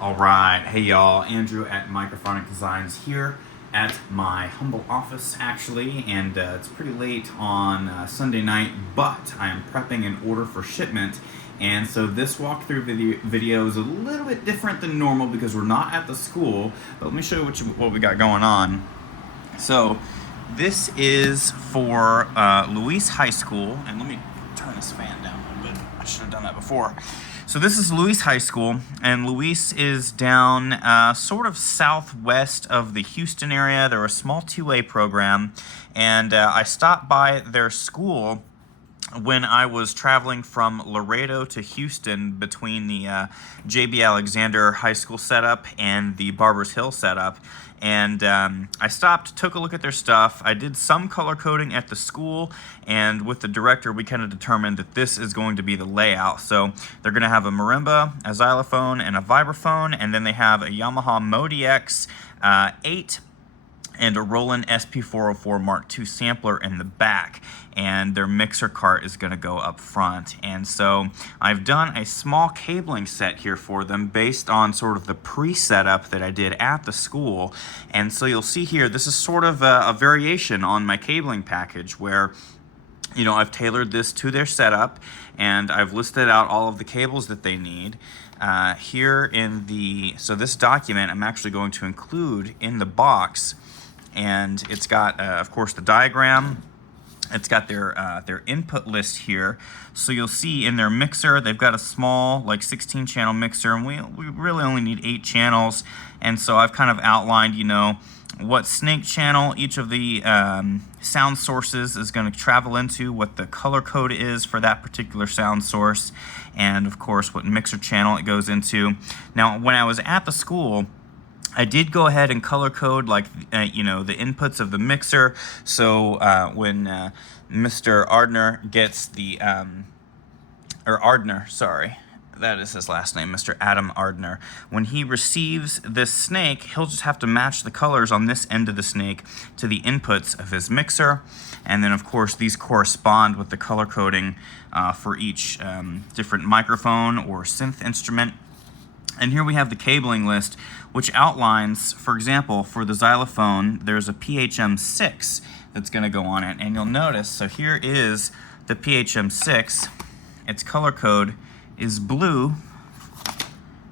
All right, hey y'all, Andrew at Microphonic Designs here at my humble office actually, and it's pretty late on Sunday night, but I am prepping an order for shipment, and so this walkthrough video is a little bit different than normal because we're not at the school, but let me show you what we got going on. So this is for Louise High School, and let me turn this fan down a little bit. I should have done that before. So this is Louise High School, and Louise is down sort of southwest of the Houston area. They're a small 2A program, and I stopped by their school when I was traveling from Laredo to Houston between the J.B. Alexander High School setup and the Barbers Hill setup. And I stopped, took a look at their stuff. I did some color coding at the school, and with the director, we kind of determined that this is going to be the layout. So they're going to have a marimba, a xylophone, and a vibraphone, and then they have a Yamaha Modi X 8 and a Roland SP404 Mark II sampler in the back, and their mixer cart is going to go up front. And so I've done a small cabling set here for them based on sort of the pre-setup that I did at the school. And so you'll see here, this is sort of a variation on my cabling package where, you know, I've tailored this to their setup, and I've listed out all of the cables that they need. Here in the, so this document I'm actually going to include in the box, and it's got, of course, the diagram. It's got their input list here. So you'll see in their mixer, they've got a small, like 16-channel mixer, and we really only need 8 channels. And so I've kind of outlined, you know, what snake channel each of the sound sources is going to travel into, what the color code is for that particular sound source, and of course what mixer channel it goes into. Now, when I was at the school, I did go ahead and color code, like, you know, the inputs of the mixer. So when Mr. Ardner gets the, or Ardner, sorry, that is his last name, Mr. Adam Ardner. When he receives this snake, he'll just have to match the colors on this end of the snake to the inputs of his mixer. And then, of course, these correspond with the color coding for each different microphone or synth instrument. And here we have the cabling list, which outlines, for example, for the xylophone, there's a PHM6 that's going to go on it. And you'll notice, so here is the PHM6. Its color code is blue,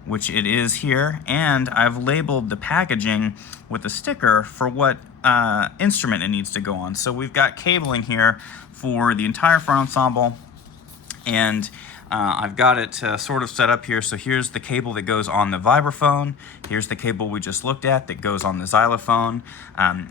which it is here. And I've labeled the packaging with a sticker for what instrument it needs to go on. So we've got cabling here for the entire front ensemble, and I've got it sort of set up here. So here's the cable that goes on the vibraphone. Here's the cable we just looked at that goes on the xylophone.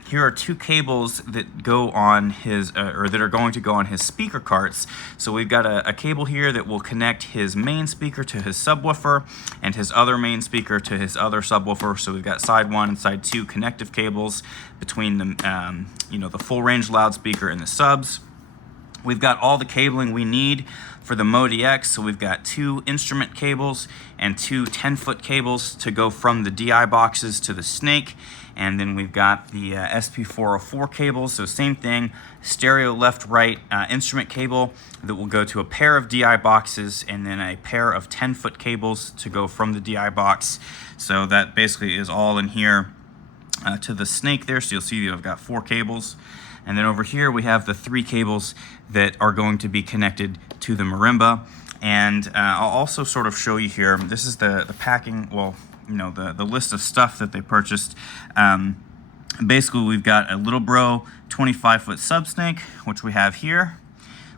Here are 2 cables that go on his, or that are going to go on his speaker carts. So we've got a cable here that will connect his main speaker to his subwoofer and his other main speaker to his other subwoofer. So we've got side 1 and side 2 connective cables between the, you know, the full range loudspeaker and the subs. We've got all the cabling we need for the Modi X, so we've got 2 instrument cables and 2 10-foot cables to go from the DI boxes to the snake. And then we've got the SP404 cables, so same thing, stereo left-right instrument cable that will go to a pair of DI boxes, and then a pair of 10-foot cables to go from the DI box. So that basically is all in here to the snake there, so you'll see that I've got 4 cables. And then over here we have the 3 cables that are going to be connected to the marimba. And I'll also sort of show you here, this is the packing, well, you know, the list of stuff that they purchased. Basically we've got a Little Bro 25-foot subsnake, which we have here.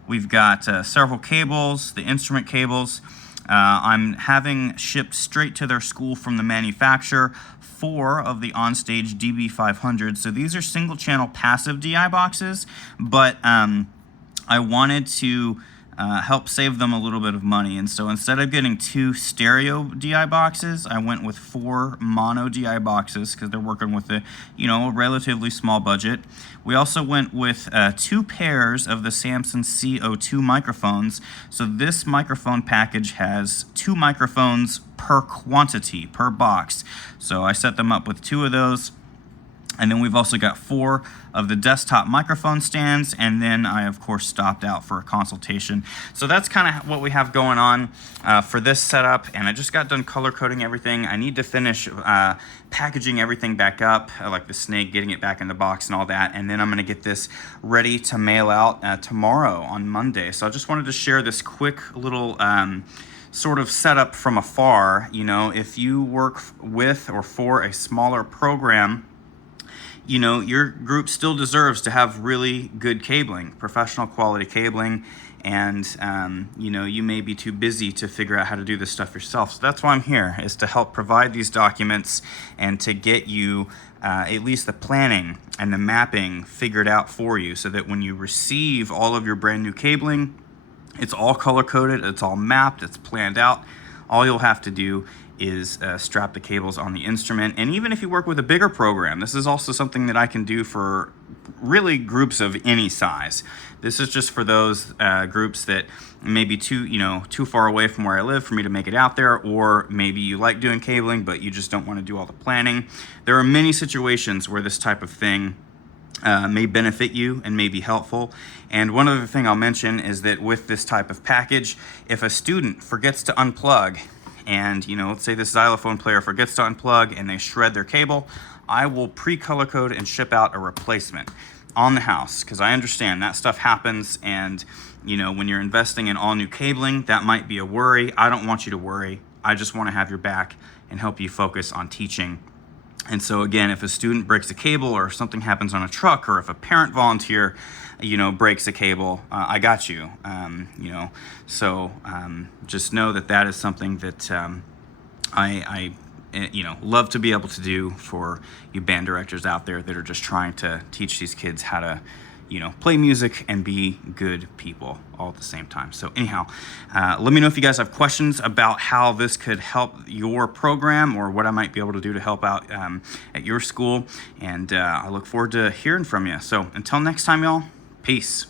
We've got several cables, the instrument cables. I'm having shipped straight to their school from the manufacturer 4 of the OnStage DB500. So these are single channel passive DI boxes, but I wanted to help save them a little bit of money. And so instead of getting 2 stereo DI boxes, I went with 4 mono DI boxes because they're working with a, you know, a relatively small budget. We also went with 2 pairs of the Samson CO2 microphones. So this microphone package has 2 microphones per quantity, per box. So I set them up with 2 of those. And then we've also got 4 of the desktop microphone stands, and then I, of course, stopped out for a consultation. So that's kind of what we have going on for this setup, and I just got done color coding everything. I need to finish packaging everything back up, like the snake, getting it back in the box and all that, and then I'm going to get this ready to mail out tomorrow on Monday. So I just wanted to share this quick little sort of setup from afar. You know, if you work with or for a smaller program, you know, your group still deserves to have really good cabling, professional quality cabling, and you know, you may be too busy to figure out how to do this stuff yourself. So that's why I'm here, is to help provide these documents and to get you at least the planning and the mapping figured out for you, so that when you receive all of your brand new cabling, it's all color coded, it's all mapped, it's planned out. All you'll have to do is strap the cables on the instrument. And even if you work with a bigger program, this is also something that I can do for really groups of any size. This is just for those groups that may be too far away from where I live for me to make it out there, or maybe you like doing cabling but you just don't want to do all the planning. There are many situations where this type of thing may benefit you and may be helpful. And one other thing I'll mention is that with this type of package, if a student forgets to unplug, and let's say this xylophone player forgets to unplug and they shred their cable, I will pre-color code and ship out a replacement on the house, because I understand that stuff happens, and when you're investing in all new cabling, that might be a worry. I don't want you to worry. I just want to have your back and help you focus on teaching. And so again, if a student breaks a cable, or something happens on a truck, or if a parent volunteer breaks a cable, I got you. So just know that that is something that I love to be able to do for you band directors out there that are just trying to teach these kids how to play music and be good people all at the same time. So anyhow, let me know if you guys have questions about how this could help your program, or what I might be able to do to help out at your school. And I look forward to hearing from you. So until next time, y'all, peace.